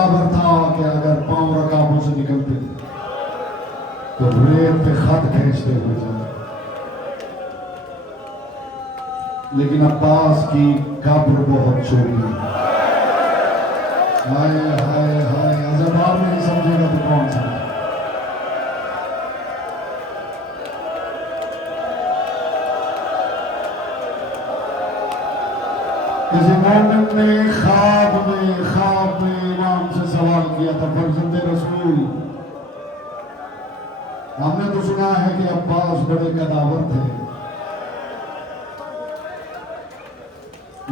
برابر تھا کہ اگر پاؤں رکابوں سے نکلتے تھے تو ریت پہ خط کھینچتے ہوئے جاتے، لیکن عباس کی قبر بہت چھوٹی ہے۔ ہائے ہائے ہائے، عذاب نہیں سمجھے گا تو کون سمجھے؟ کسی مومن نے خواب میں امام سے سوال کیا تھا، فرزند رسول ہم نے تو سنا ہے کہ عباس بڑے قداور تھے،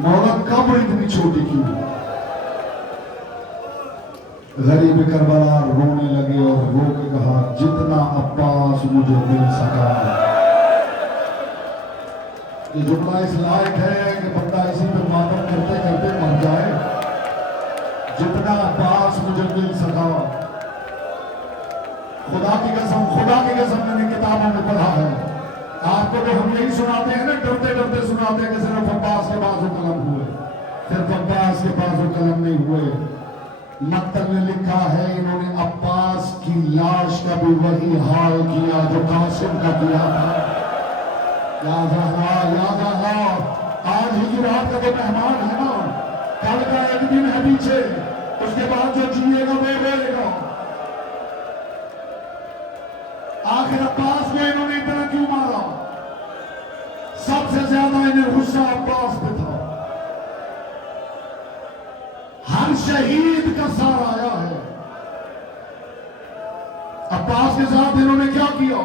مولا قبر اتنی چھوٹی کیوں؟ غریب کربلا رونے لگے اور رو کے کہا جتنا عباس مجھے مل سکا۔ یہ جملہ اس لائق ہے کہ بندہ اسی پہ ماتم کرتے کرتے مر جائے، جتنا عباس مجھے مل سکا۔ خدا کی قسم میں نے کتابوں میں پڑھا ہے، آپ کو تو ہم یہی سناتے ہیں نا، ڈرتے ڈرتے سناتے ہیں کہ صرف عباس کے بازو قلم ہوئے، صرف عباس کے بازو قلم نہیں ہوئے۔ مکتب نے لکھا ہے انہوں نے عباس کی لاش کا بھی وہی حال کیا جو قاسم کا کیا تھا۔ یاد اللہ، آج ہی کی رات کا تو مہمان ہے نا، کل کا ایک دن ہے پیچھے، اس کے بعد جو جیے گا وہ رہے گا۔ آخر عباس کو انہوں نے اتنا کیوں مارا؟ سب سے زیادہ انہیں غصہ عباس پہ تھا۔ ہر شہید کا سار آیا ہے، عباس کے ساتھ انہوں نے کیا کیا؟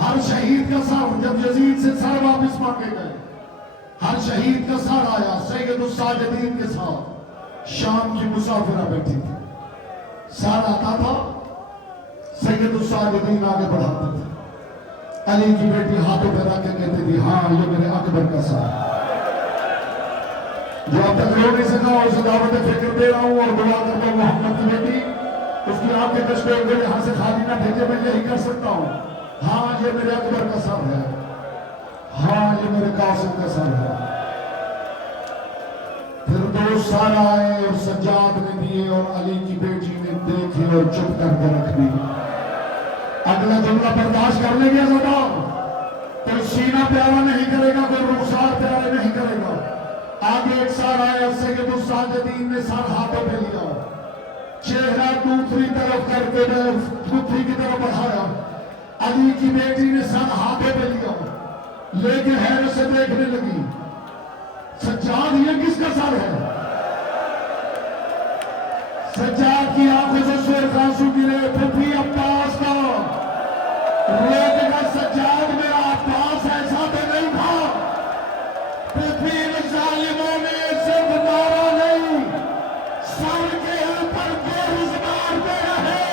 ہر شہید کا سر، جب یزید سے سر واپس مانگے گئے، ہر شہید کا سر آیا۔ سید الساجدین کے ساتھ شام کی مسافرہ بیٹھی تھی، سر آتا تھا، سید الساجدین آگے بڑھاتے تھے، علی کی بیٹی ہاتھوں پہ رکھ کے کہتے تھی ہاں یہ میرے اکبر کا سر ہے۔ جو اب تک رو نہیں سکا اسے دعوت فکر دے رہا ہوں اور دعا کرتا ہوں محمد کی بیٹی اس کی آنکھ کے کشپے ہوئے یہاں سے خالی نہ بھیجے، میں یہی کر سکتا ہوں، ہاں یہ میرے اکبر کا سر ہے، ہاں یہ میرے قاسم کا سر ہے۔ پھر دو سال آئے اور سجاد نے دیے اور علی کی بیٹی نے دیکھے اور چپ کر کے رکھ دی۔ اگلا جملہ برداشت کر لیں گے زبان، کوئی سینہ پیارا نہیں کرے گا، کوئی رخسار پیارے نہیں کرے گا۔ آگے ایک سار آیا، سید الساجدین نے سر ہاتھوں پہ لیا، چہرہ دوسری طرف کر کے دوسری کی طرف بڑھایا، علی کی بیٹی نے سر ہاتھوں پہ لیا، لیکن حیرت سے دیکھنے لگی، سجاد یہ کس کا سر ہے؟ سجاد کی آنکھوں سے سرخ آنسو گرے، پھپھی عباس کا، روک کا سجاد میرا عباس ایسا تو نہیں تھا۔ پھپھی ظالموں نے صرف مارا نہیں، سر کے اوپر گرز مارتے رہے،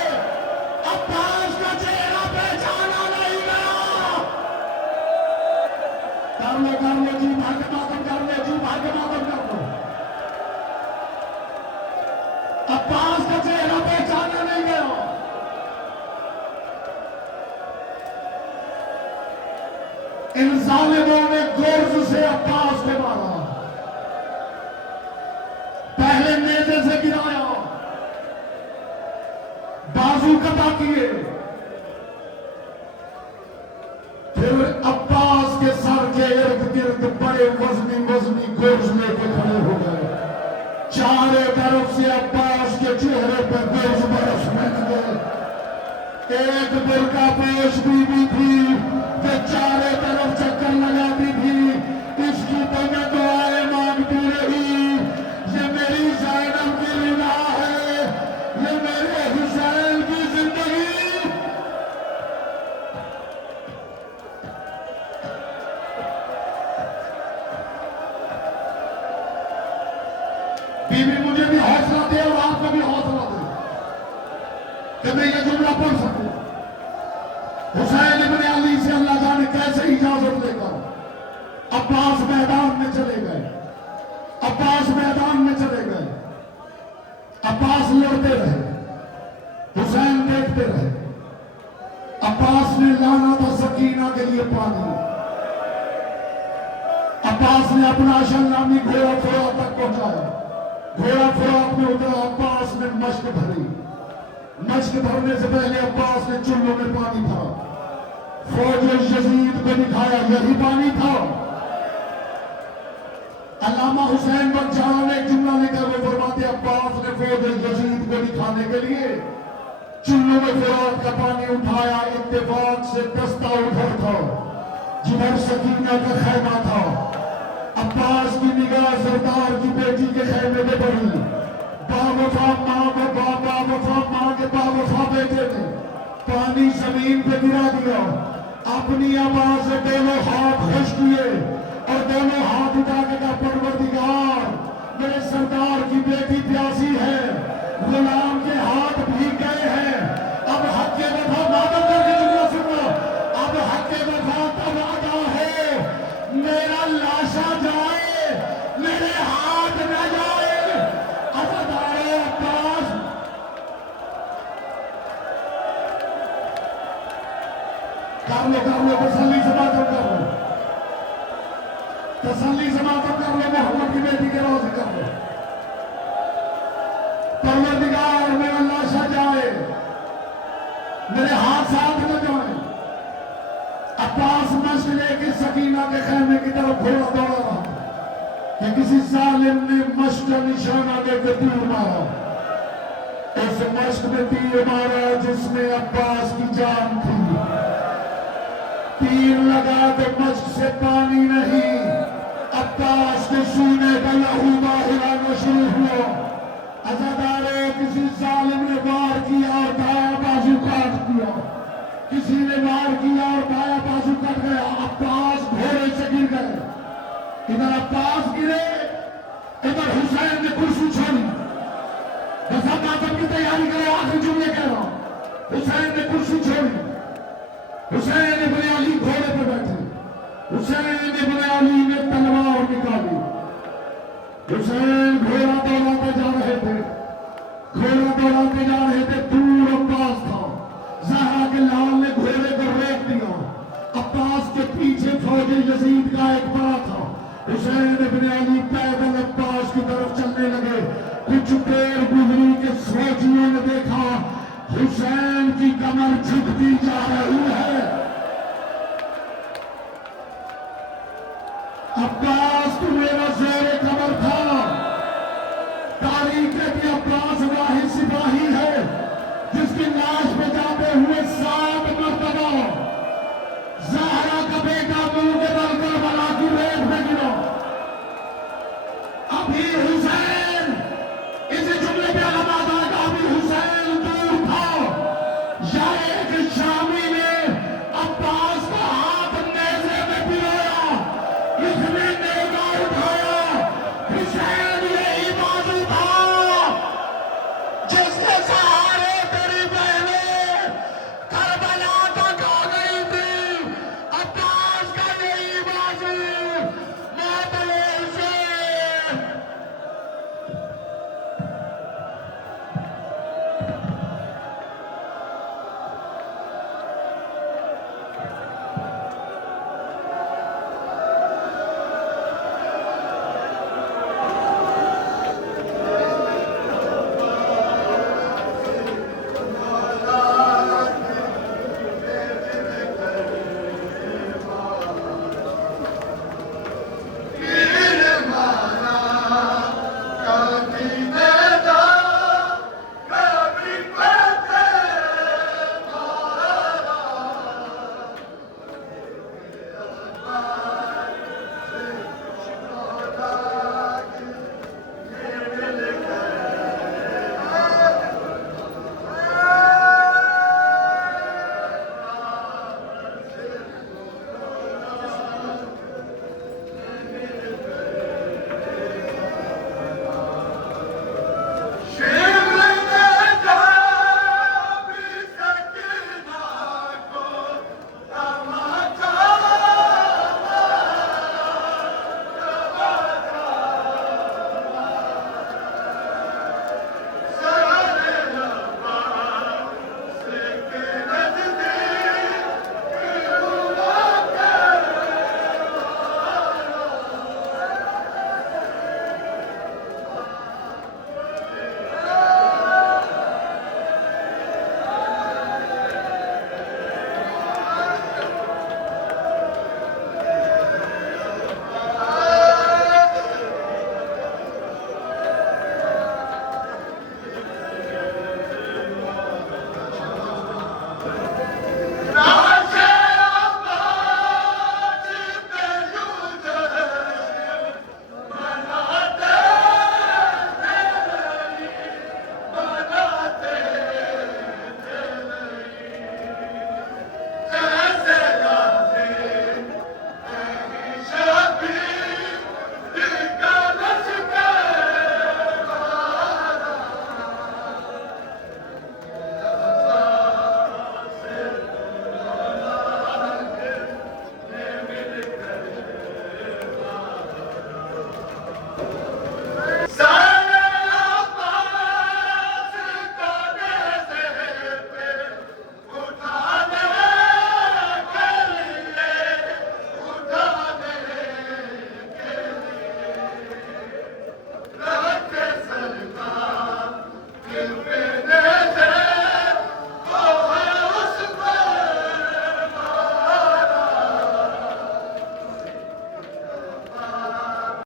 عباس کا چہرہ پہچانا نہیں گیا۔ کر لو جی، بھاگ ماتم کر لو جی، بھاگ ماتم کر لو۔ عباس کا چہرہ پہچانا نہیں گیا۔ ان ظالموں نے گرز سے عباس کو مارا، پہلے نیزے سے گرایا، بازو قطع کیے، پھر عباس کے سر کے ارد گرد بڑے وزنی گرز لے کے کھڑے ہو گئے، چاروں طرف سے عباس کے چہرے پر گرز برسنے لگے۔ ایک برقع پوش بی بی تھی جو چاروں طرف چکر لگاتی تھی، اس کی تو میں دعائیں مانگتی رہی، یہ میری زینب کی رضا ہے، یہ میرے حسین کی زندگی۔ بی بی مجھے بھی حوصلہ دے اور آپ کو بھی حوصلہ دے کہ میں یہ جملہ پڑھ سکوں۔ حسین ابن علی سے اللہ جانے کیسے اجازت لے کر عباس میدان میں چلے گئے، عباس میدان میں چلے گئے، عباس لڑتے رہے، حسین دیکھتے رہے۔ عباس نے لانا تھا سکینہ کے لیے پانی، عباس نے اپنا شنامی گھوڑا فرات تک پہنچایا، گھوڑا فرات میں اترا، عباس نے مشق بھرنے سے پہلے عباس نے چلوں میں پانی تھا، فوج یزید کو دکھایا یہی پانی تھا۔ علامہ حسین بخشاں نے ایک جملہ لکھا، وہ فرماتے عباس نے فوج یزید کو دکھانے کے لیے چلوں میں فرات کا پانی اٹھایا، اتفاق سے دستہ ادھر تھا جدھر سکینہ کا خیمہ تھا۔ عباس کی نگاہ سردار کی بیٹی کے خیمے میں پڑی، باوفا ماں کے باوفا بیٹے نے پانی زمین پہ گرا دیا، اپنی آواز سے دونوں ہاتھ خشک کیے اور دونوں ہاتھ اٹھا کے کہا پروردگار میرے سردار کی بیٹی پیاسی ہے، غلام کے ہاتھ بھیگ گئے ہیں، اب حق کے وفا ماتم کر کے جملہ سننا، اب حق کے وفا تب ادا ہے میرا لاشا جائے میرے ہاتھ نہ جائے۔ عزادار عباس کر لو تسلی سے ماتم کر لو، تسلی سے ماتم کر لو، محمد کی بیٹی کے روزے کر لو۔ پروردگار میرا لاشا جائے میرے ہاتھ ساتھ نہ جائے۔ عباس مشق لے کے سکینہ کے خیمے کی طرف گھوڑا دوڑا رہا کہ کسی ظالم نے مشق کا نشانہ دے کے تیر مارا، اس مشق میں تیر مارا جس میں عباس کی جان تھی، تیر لگا تو مشق سے پانی نہیں، عباس کے سینے کا لہو باہرانا شروع ہوا۔ عزادارے کسی ظالم نے وار کیا اور دایا بازو کاٹ دیا، کسی نے وار کیا اور دایا بازو کٹ گیا، عباس گھوڑے سے گر گئے، ادھر عباس گرے ادھر حسین نے کرسی چھوڑی۔ بس اب ماتم کی تیاری کرو، آخری جملے کہہ رہا ہوں، حسین نے کرسی چھوڑی، حسین ابن علی گھوڑے پہ بیٹھے، حسین ابن علی نے تلوار نکالی، حسین گھوڑا دوڑاتے جا رہے تھے، دور عباس تھا، زہرا کے لال نے گھوڑے کو روک دیا، عباس کے پیچھے فوج یزید کا ایک بڑا تھا، حسین ابن علی پیدل عباس کی طرف چلنے لگے، کچھ دیر گزری کہ فوجیوں نے دیکھا حسین کی کمر جھکتی جا رہی ہے،